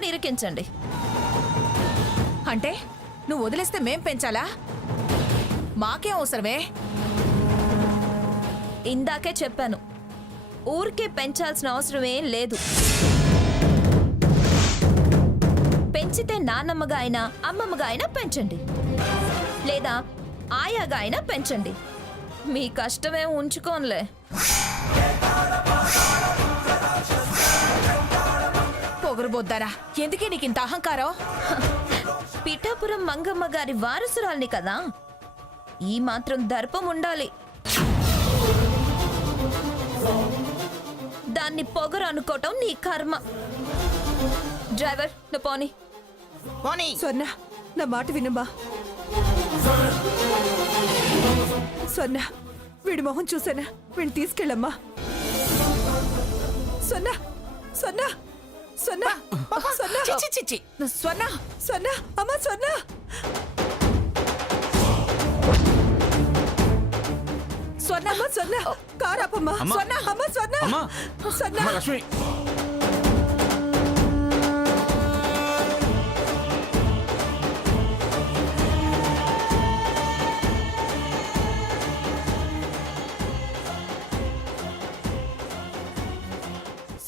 పక్కన ఇరికించండి. అంటే నువ్వు వదిలేస్తే మేం పెంచాలా? మాకేం అవసరమే? ఇందాకే చెప్పాను, ఊరికే పెంచాల్సిన అవసరం ఏం లేదు. పెంచితే నాన్నమ్మగా అయినా అమ్మమ్మగా అయినా పెంచండి, లేదా ఆయాగా అయినా పెంచండి. మీ కష్టమే ఉంచుకోనులే. పొగరుబోద్దారా, ఎందుకే నీకింత అహంకారం? పిఠాపురం మంగమ్మ గారి వారసురాల్ని కదా, ఈ మాత్రం దర్పం ఉండాలి. దాన్ని పొగరు అనుకోవటం నీ కర్మ. డ్రైవర్, నువ్వు పోనీ. స్వర్ణ, నా మాట వినమ్మా. స్వర్ణ, వీడి మొహం చూసానా? వీడిని తీసుకెళ్ళమ్మా. స్వర్ణ, స్వర్ణ, స్వర్ణ, స్వర్ణ, స్వర్ణ, స్వర్ణ, అమ్మా స్వర్ణ. స్వర్ణ, అమ్మా స్వర్ణ, కారాపమ్మా. స్వర్ణ, అమ్మా స్వర్ణ, స్వర్ణ. లక్ష్మి,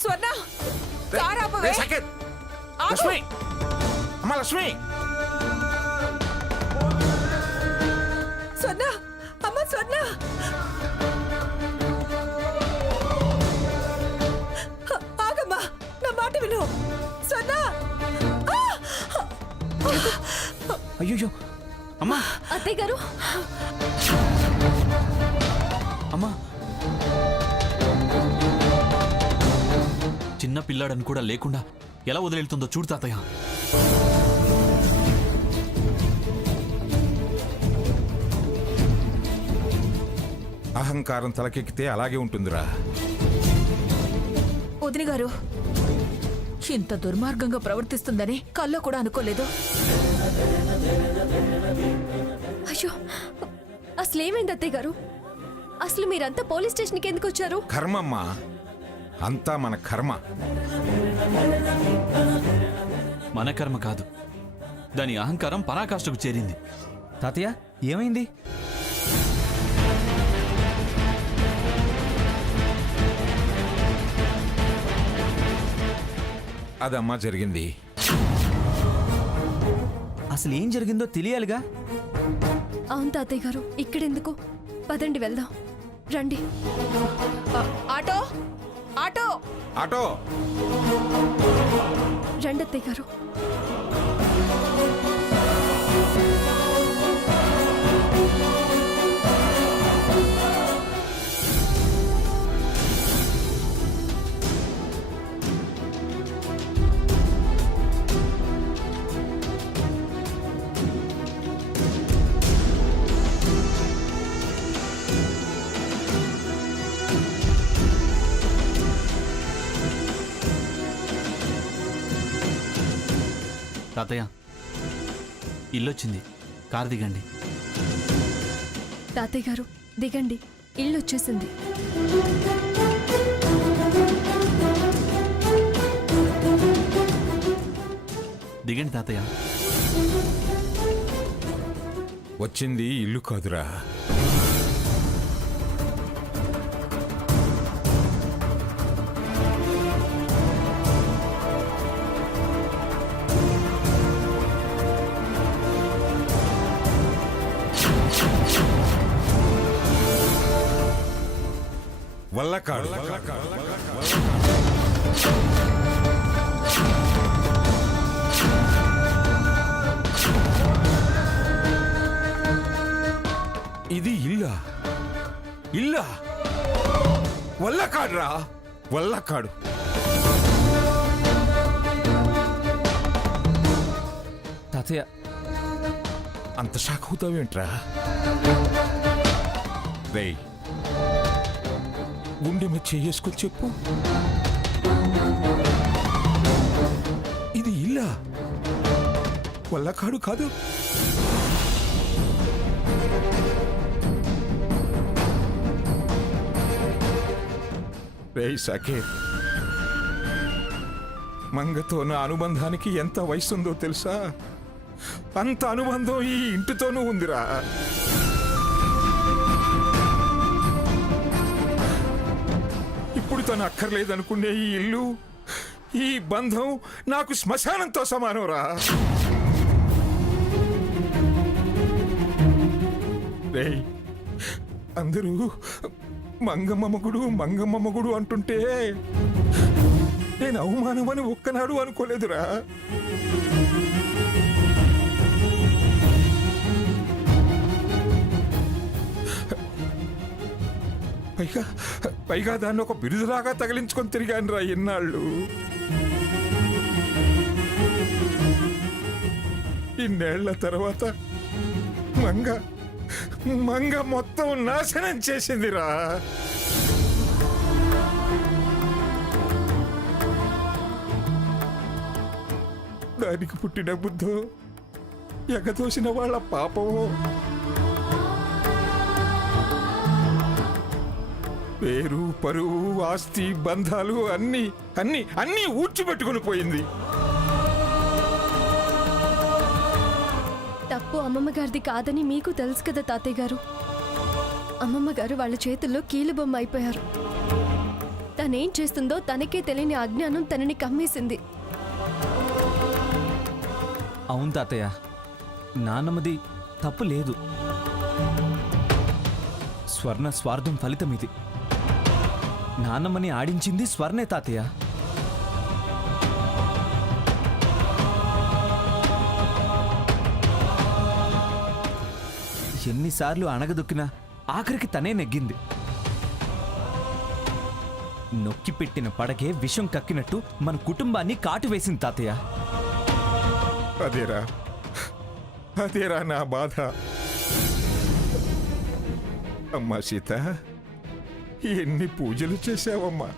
స్వర్ణ, కారాపవే. సాకేత్, లక్ష్మి, అమ్మా లక్ష్మి. స్వర్ణ, అమ్మా స్వర్ణ. ఆగమ్మా, నా మాట విను. స్వర్ణ. అయ్యో అమ్మా. అత్తయ్య గారు, అమ్మా, చిన్న పిల్లాడని కూడా లేకుండా ఎలా వదిలేళ్తుందో చూడు తాతయ్య. అహంకారం తలకెక్కితే అలాగే ఉంటుందిరా. వదిన గారు, ఇంత దుర్మార్గంగా ప్రవర్తిస్తుందని కల్లో కూడా అనుకోలేదు. అయ్యో, అసలేమైంది అత్తయ్య గారు? అసలు మీరంతా పోలీస్ స్టేషన్కి ఎందుకు వచ్చారు? కర్మమ్మా, అంతా మన కర్మ. మన కర్మ కాదు, దాని అహంకారం పరాకాష్ఠకు చేరింది. తాతయ్య, ఏమైంది? అదమ్మా జరిగింది. అసలు ఏం జరిగిందో తెలియాలిగా. అవును తాతయ్య గారు, ఇక్కడెందుకు? పదండి వెళ్దాం, రండి. Auto, auto. ఆటో. రండి అత్తయ్య గారు. తాతయ్య, ఇల్లొచ్చింది, కారు దిగండి. తాతయ్య గారు దిగండి, ఇల్లు వచ్చేసింది. దిగండి తాతయ్య. వచ్చింది ఇల్లు కాదురా, వల్లకాడు. ఇది ఇల్లా? ఇల్లా? వల్లకాడురా, వల్లకాడు. తాతయ్య, అంత షాక్ అవుతావేంట్రా? రేయ్, గుండె మీద చేసుకొని చెప్పు, ఇది ఇల్లా? వల్లకాడు కాదు. రేయ్ సాకేత్, మంగతో నా అనుబంధానికి ఎంత వయసుందో తెలుసా? అంత అనుబంధం ఈ ఇంటితోనూ ఉందిరా. ఇప్పుడు తను అక్కర్లేదనుకునే ఈ ఇల్లు, ఈ బంధం నాకు శ్మశానంతో సమానంరా. రేయ్, అందరూ మంగమ్మమ్మగుడు అంటుంటే నేను అవమానమని ఒక్కనాడు అనుకోలేదురా. పైగా దాన్ని ఒక బిరుదులాగా తగిలించుకొని తిరిగాను రా ఇన్నాళ్ళు. ఇన్నేళ్ల తర్వాత మంగ మొత్తం నాశనం చేసిందిరా. దానికి పుట్టిన బుద్ధో, ఎగదోసిన వాళ్ళ పాపమో, పేరు పరువు ఆస్తి బంధాలు అన్నీ అన్నీ అన్నీ ఊడ్చిపెట్టుకుని పోయింది. తప్పు అమ్మమ్మ గారిది కాదని మీకు తెలుసు కదా తాతయ్య గారు. అమ్మమ్మ గారు వాళ్ళ చేతుల్లో కీలుబొమ్మ అయిపోయారు. తనేం చేస్తుందో తనకే తెలియని అజ్ఞానం తనని కమ్మేసింది. అవును తాతయ్య, నాన్నమ్మది తప్పు లేదు. స్వర్ణ స్వార్థం ఫలితం ఇది. నాన్నమ్మని ఆడించింది స్వర్ణే తాతయ్య. ఎన్నిసార్లు అణగదొక్కినా ఆఖరికి తనే నెగ్గింది. నొక్కి పెట్టిన పడకే విషం కక్కినట్టు మన కుటుంబాన్ని కాటు వేసింది తాతయ్య. అదేరా నా బాధ. అమ్మా సీత, ఎన్ని పూజలు చేశావమ్మా,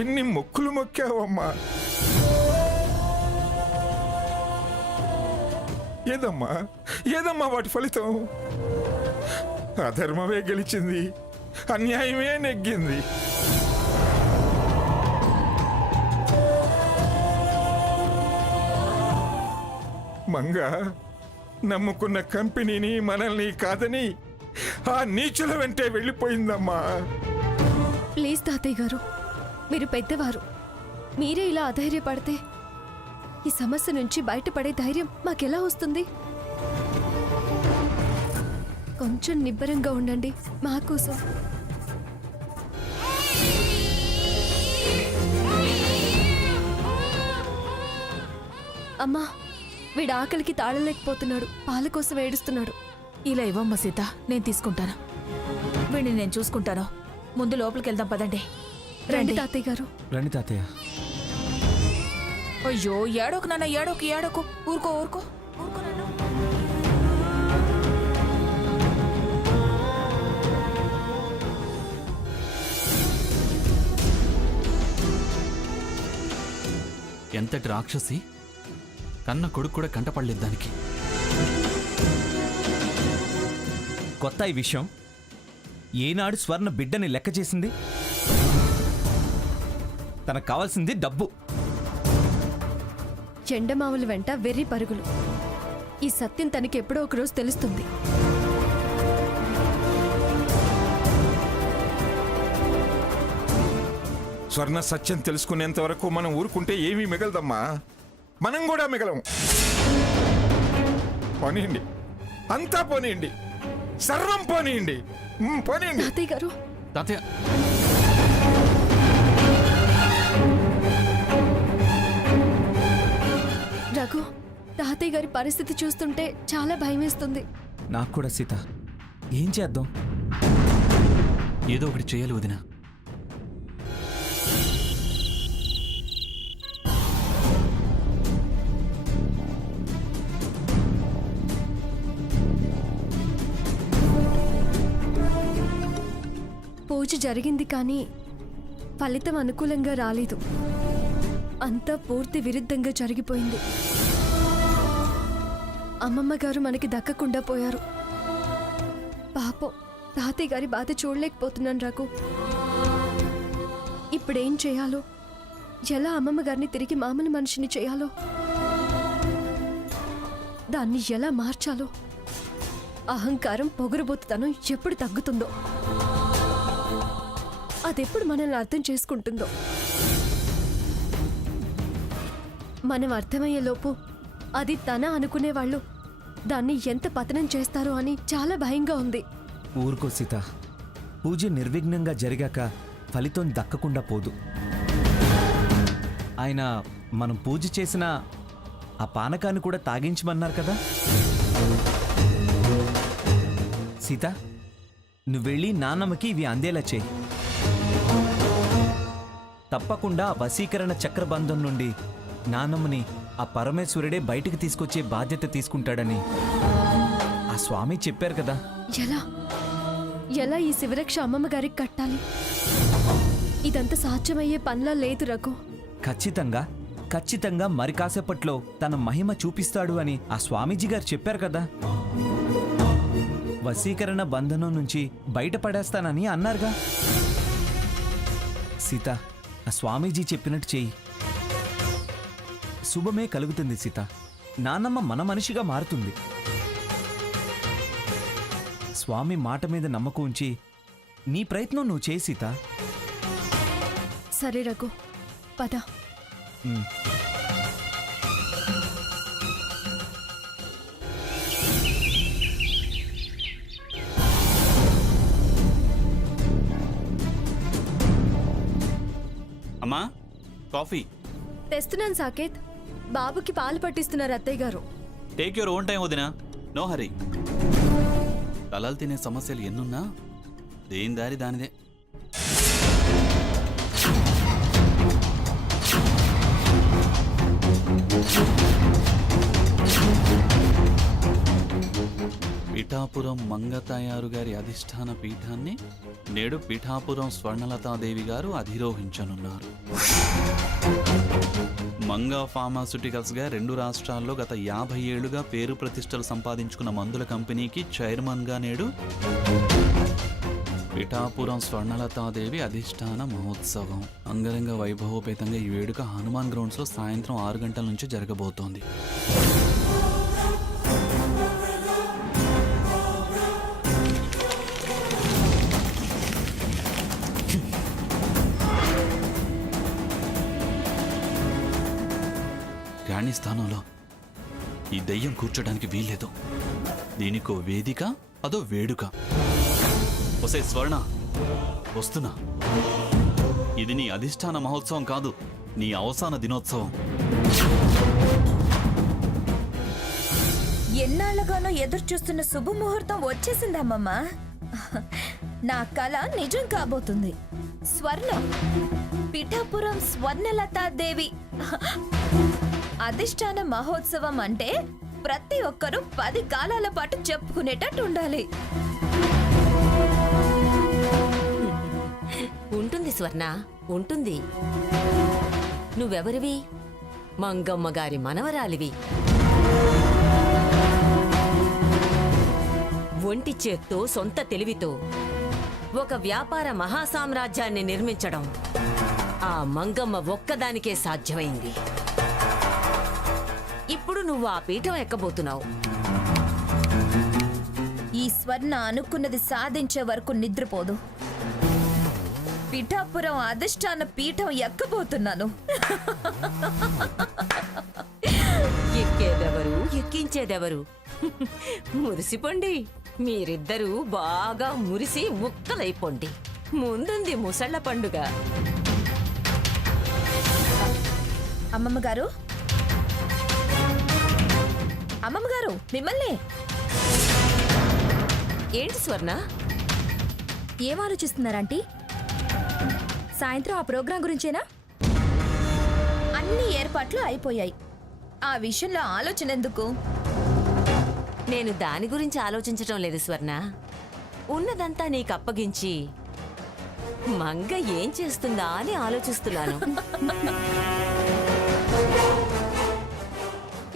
ఎన్ని మొక్కులు మొక్కావమ్మా. ఏదమ్మా వాటి ఫలితం? అధర్మమే గెలిచింది, అన్యాయమే నెగ్గింది. మంగ నమ్ముకున్న కంపెనీని మనల్ని కాదని ఆ నీచుల వెంటే వెళ్ళిపోయిందమ్మా. ప్లీజ్ తాతయ్య గారు, మీరు పెద్దవారు. మీరే ఇలా అధైర్యపడితే ఈ సమస్య నుంచి బయటపడే ధైర్యం మాకెలా వస్తుంది? కొంచెం నిబ్బరంగా ఉండండి మా కోసం. అమ్మా, వీడు ఆకలికి తాళలేకపోతున్నాడు. పాల కోసం ఏడుస్తున్నాడు. ఇలా ఇవ్వమ్మ సీత, నేను తీసుకుంటాను. వీడిని నేను చూసుకుంటాను. ముందు లోపలికి వెళ్దాం పదండి. రండి తాతయ్య గారు. రండి తాతయ్య. అయ్యో, ఏడోకు నాన్న, ఏడోకు. ఊరుకో నాన్న. ఎంతటి రాక్షసి, కన్న కొడుకు కూడా కంటపడలేదు దానికి. కొత్త ఈ విషయం. ఏనాడు స్వర్ణ బిడ్డని లెక్క చేసింది? తనకు కావాల్సింది డబ్బు. చెండమావుల వెంట వెర్రి పరుగులు. ఈ సత్యం తనకి ఎప్పుడో ఒకరోజు తెలుస్తుంది. స్వర్ణ సత్యం తెలుసుకునేంత వరకు మనం ఊరుకుంటే ఏమీ మిగలదమ్మా. మనం కూడా మిగలం. పోనీయండి, అంతా పోనీయండి, సర్వం పోనీయండి, పోనీయండి. తాతయ్య గారు, తాతయ్య, రఘు, తాతయ్య గారి పరిస్థితి చూస్తుంటే చాలా భయమేస్తుంది. నాకు కూడా సీత. ఏం చేద్దాం? ఏదో ఒకటి చేయాలి వదినా. పూజ జరిగింది కానీ ఫలితం అనుకూలంగా రాలేదు. అంతా పూర్తి విరుద్ధంగా జరిగిపోయింది. అమ్మమ్మ గారు మనకి దక్కకుండా పోయారు. పాపం, తాతయ్య గారి బాధ చూడలేకపోతున్నాను రఘు. ఇప్పుడేం చేయాలో ఎలా అమ్మమ్మ గారిని తిరిగి మామూలు మనిషిని చేయాలో, దాన్ని ఎలా మార్చాలో, అహంకారం పొగరుబోతుతనం ఎప్పుడు తగ్గుతుందో, అదెప్పుడు మనల్ని అర్థం చేసుకుంటుందో. మనం అర్థమయ్యేలోపు అది తన అనుకునేవాళ్ళు దాన్ని ఎంత పతనం చేస్తారో అని చాలా భయంగా ఉంది. ఊరుకో సీత, పూజ నిర్విఘ్నంగా జరిగాక ఫలితం దక్కకుండా పోదు. ఆయన మనం పూజ చేసిన ఆ పానకాన్ని కూడా తాగించమన్నారు కదా. సీత, నువ్వెళ్ళి నాన్నమ్మకి ఇవి అందేలా చేయి. తప్పకుండా ఆ వశీకరణ చక్రబంధం నుండి నాన్నమ్మని ఆ పరమేశ్వరుడే బయటికి తీసుకొచ్చే బాధ్యత తీసుకుంటాడని ఆ స్వామి చెప్పారు కదా. ఎలా ఎలా ఈ శివరక్ష అమ్మమ్మ గారికి కట్టాలి? ఇదంతా సాధ్యమయ్యే పనిలా లేదు రఘు. ఖచ్చితంగా ఖచ్చితంగా మరి కాసేపట్లో తన మహిమ చూపిస్తాడు అని ఆ స్వామీజీ గారు చెప్పారు కదా. వశీకరణ బంధనం నుంచి బయటపడేస్తానని అన్నారుగా. సీత, ఆ స్వామీజీ చెప్పినట్టు చెయ్యి. శుభమే కలుగుతుంది సీత. నాన్నమ్మ మన మనిషిగా మారుతుంది. స్వామి మాట మీద నమ్మకం ఉంచి నీ ప్రయత్నం నువ్వు చేయి సీత. సరే రఘు, పద. ఉమ్. అమ్మా, కాఫీ. తెస్తున్నాను సాకేత్. బాబుకి పాలు పట్టిస్తున్నారు అత్తయ్య గారు. టేక్ యువర్ ఓన్ టైం వదినా, నో హరీ. తలలు తినే సమస్యలు ఎన్నున్నా దేని దారి దానిదే. పిఠాపురం మంగతాయారు గారి అధిష్టాన పీఠాన్ని నేడు పిఠాపురం స్వర్ణలతాదేవి గారు అధిరోహించనున్నారు. మంగా ఫార్మాస్యూటికల్స్ గా 2 రాష్ట్రాల్లో గత 50 ఏళ్లుగా పేరు ప్రతిష్టలు సంపాదించుకున్న మందుల కంపెనీకి చైర్మన్ గా నేడు పిఠాపురం స్వర్ణలతాదేవి అధిష్టాన మహోత్సవం అంగరంగ వైభవోపేతంగా ఈ వేడుక హనుమాన్ గ్రౌండ్స్ లో సాయంత్రం 6 గంటల నుంచి జరగబోతోంది. రాణి స్థానంలో ఈ దెయ్యం కూర్చోడానికి వీల్లేదు. దీనికో వేదిక, అదో వేడుక. ఒసే స్వర్ణ, వస్తున్నా. ఇది నీ అధిష్టాన మహోత్సవం కాదు, నీ అవసాన దినోత్సవం. ఎన్నాళ్ళగానో ఎదురు చూస్తున్న శుభముహూర్తం వచ్చేసిందమ్మమ్మ. నా కళ నిజం కాబోతుంది. స్వర్ణం, పిఠాపురం స్వర్ణలతాదేవి అధిష్టాన మహోత్సవం అంటే ప్రతి ఒక్కరూ 10 కాలాల పాటు చెప్పుకునేటట్టు ఉండాలి. ఉంటుంది స్వర్ణ, ఉంటుంది. నువ్వెవరివి? మంగమ్మ గారి మనవరాలివి. ఒంటి చేత్తో, సొంత తెలివితో ఒక వ్యాపార మహాసామ్రాజ్యాన్ని నిర్మించడం ఆ మంగమ్మ ఒక్కదానికే సాధ్యమైంది. ఇప్పుడు నువ్వు ఆ పీఠం ఎక్కబోతున్నావు. ఈ స్వర్ణ అనుకున్నది సాధించే వరకు నిద్రపోదు. పిఠాపురం అధిష్టాన పీఠం ఎక్కబోతున్నాను. ఎక్కేదెవరు, ఎక్కించేదెవరు? మురిసిపోండి. మీరిద్దరూ బాగా మురిసి ముక్కలైపోండి. ముందుంది ముసళ్ల పండుగ. అమ్మమ్మ గారు, అమ్మమ్మ గారు, మిమ్మల్ని. ఏంటి స్వర్ణ? ఏం ఆలోచిస్తున్నారంటీ? సాయంత్రం ఆ ప్రోగ్రాం గురించేనా? అన్ని ఏర్పాట్లు అయిపోయాయి. ఆ విషయంలో ఆలోచన ఎందుకు? నేను దాని గురించి ఆలోచించటం లేదు స్వర్ణ. ఉన్నదంతా నీకు అప్పగించి మంగ ఏం చేస్తుందా అని ఆలోచిస్తున్నాను.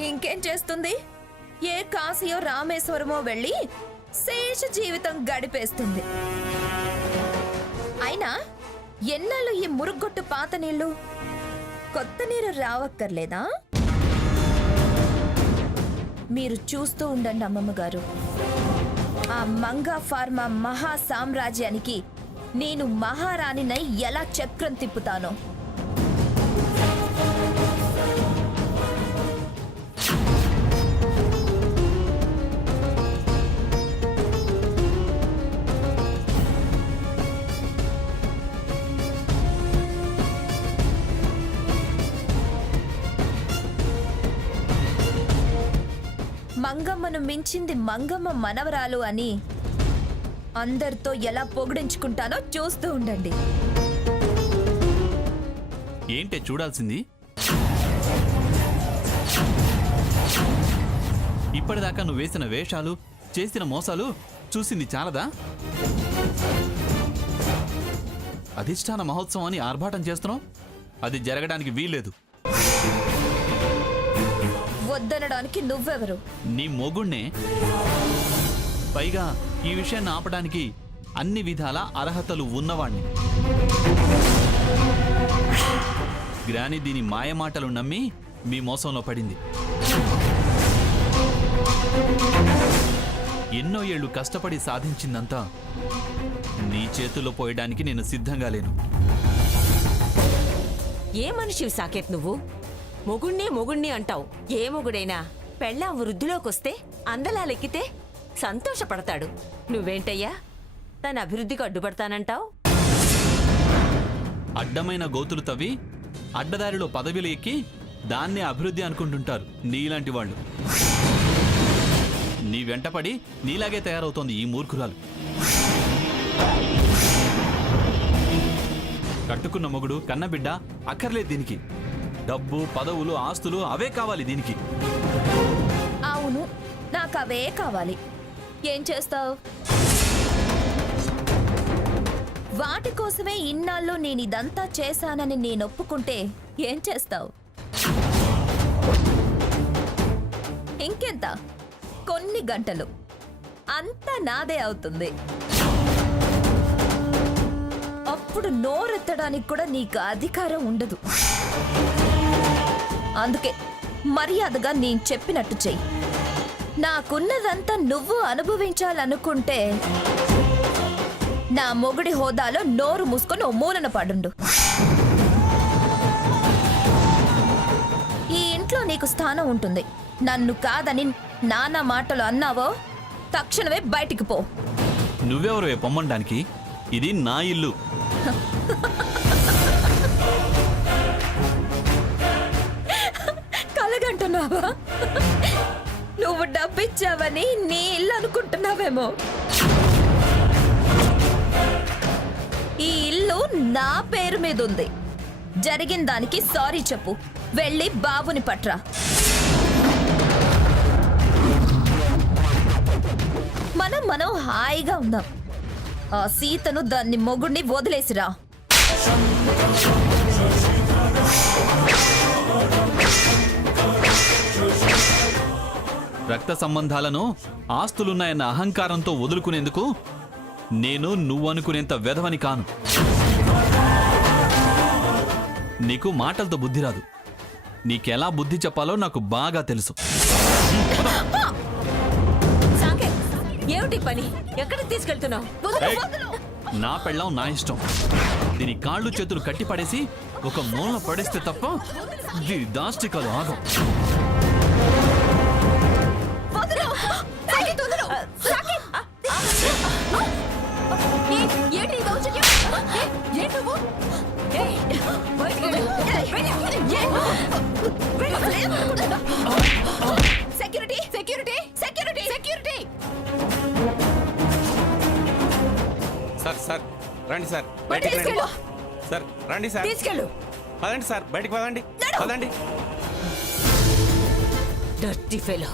ఇంకేం చేస్తుంది? ఏ కాశీయో రామేశ్వరమో వెళ్ళి శేష జీవితం గడిపేస్తుంది. అయినా ఎన్నాళ్ళు ఈ మురుగ్గొట్టు పాత నీళ్లు? కొత్త నీరు రావక్కర్లేదా? మీరు చూస్తూ ఉండండి అమ్మమ్మ గారు. ఆ మంగా ఫార్మా మహా సామ్రాజ్యానికి నేను మహారాణినై ఎలా చక్రం తిప్పుతానో. మంగమ్మను మించింది మంగమ్మ మనవరాలు అని అందరితో ఎలా పొగిడించుకుంటానో చూస్తూ ఉండండి. ఏంటే చూడాల్సింది? ఇప్పటిదాకా నువ్వు వేసిన వేషాలు, చేసిన మోసాలు చూసింది చాలదా? అధిష్టాన మహోత్సవం అని ఆర్భాటం చేస్తున్నావు. అది జరగడానికి వీల్లేదు. వద్దనడానికి నువ్వెవరు? నీ మొగుణ్ణే. పైగా ఈ విషయాన్ని ఆపడానికి అన్ని విధాల అర్హతలు ఉన్నవాణ్ణి. గ్రాని దీని మాయమాటలు నమ్మి మీ మోసంలో పడింది. ఎన్నో ఏళ్లు కష్టపడి సాధించిందంతా నీ చేతుల్లో పోయడానికి నేను సిద్ధంగా లేను. ఏ మనిషివి సాకేత్ నువ్వు? మొగుణ్ణి అంటావు. ఏ మొగుడైనా పెళ్ళాం వృద్ధిలోకొస్తే అందలాలెక్కితే సంతోషపడతాడు. నువ్వేంటయ్యా తన అభివృద్ధికి అడ్డుపడతానంటావు? అడ్డమైన గోతులు తవ్వి అడ్డదారిలో పదవిలు ఎక్కి దాన్నే అభివృద్ధి అనుకుంటుంటారు నీలాంటి వాళ్ళు. నీ వెంటపడి నీలాగే తయారవుతోంది ఈ మూర్ఖురాలు. కట్టుకున్న మొగుడు, కన్నబిడ్డ అక్కర్లేదు దీనికి. డబ్బు, పదవులు, ఆస్తులు అవే కావాలి దీనికి. అవును, నాకు అవే కావాలి. ఏం చేస్తావు? వాటి కోసమే ఇన్నాళ్ళు నేను ఇదంతా చేశానని నేను ఒప్పుకుంటే ఏం చేస్తావు? ఇంకెంత? కొన్ని గంటలు అంతా నాదే అవుతుంది. అప్పుడు నోరెత్తడానికి కూడా నీకు అధికారం ఉండదు. అందుకే మర్యాదగా నేను చెప్పినట్టు చెయ్యి. నాకున్నదంతా నువ్వు అనుభవించాలనుకుంటే నా మొగుడి హోదాలో నోరు మూసుకొని ఓ మూలన పడుండు. ఈ ఇంట్లో నీకు స్థానం ఉంటుంది. నన్ను కాదని నానా మాటలు అన్నావో తక్షణమే బయటికి పో. నువ్వెవరు పొమ్మండానికి? ఇది నా ఇల్లు. కలగంటున్నావా? నువ్వు డబ్బిచ్చావని నీ ఇల్లు అనుకుంటున్నావేమో. ఈ ఇల్లు నా పేరు మీద ఉంది. జరిగిన దానికి సారీ చెప్పు. వెళ్ళి బాబుని పట్రా. మనం హాయిగా ఉందాం. ఆ సీతను దాన్ని మొగుడిని వదిలేసిరా. రక్త సంబంధాలను, ఆస్తులున్నాయన్న అహంకారంతో వదులుకునేందుకు నేను నువ్వనుకునేంత వెధవని కాను. నీకు మాటలతో బుద్ధి రాదు. నీకెలా బుద్ధి చెప్పాలో నాకు బాగా తెలుసు. సాకేత్, ఏమిటి పని? ఎక్కడికి తీసుకెళ్తున్నావు? నా పెళ్ళం నా ఇష్టం. దీని కాళ్ళు చేతులు కట్టి పడేసి ఒక మూల పడేస్తే తప్ప దీని దాష్టికాలు ఆగం. Security, security, security, security. Sir sir రండి సార్, బయటికి రండి సార్. రండి సార్, తీసుకెళ్ళు. పదండి సార్, బయటికి పదండి, పదండి. Dirty fellow.